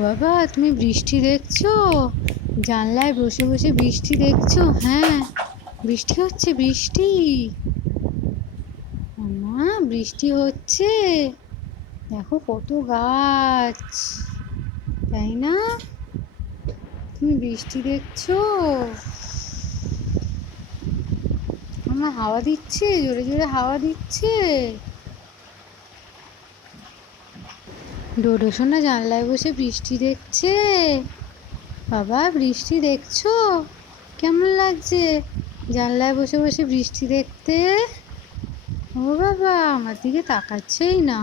বাবা, তুমি বৃষ্টি দেখছো? জানলায় বসে বসে বৃষ্টি দেখছো? হ্যাঁ, বৃষ্টি হচ্ছে, বৃষ্টি। মা, বৃষ্টি হচ্ছে। দেখো কত গাছ, তাই না? তুমি বৃষ্টি দেখছো? আমার হাওয়া দিচ্ছে, জোরে জোরে হাওয়া দিচ্ছে। ডোডো সোনা জানলায় বসে বৃষ্টি দেখছে। বাবা, বৃষ্টি দেখছো? কেমন লাগছে জানলায় বসে বসে বৃষ্টি দেখতে? ও বাবা, আমার দিকে তাকাচ্ছেই না।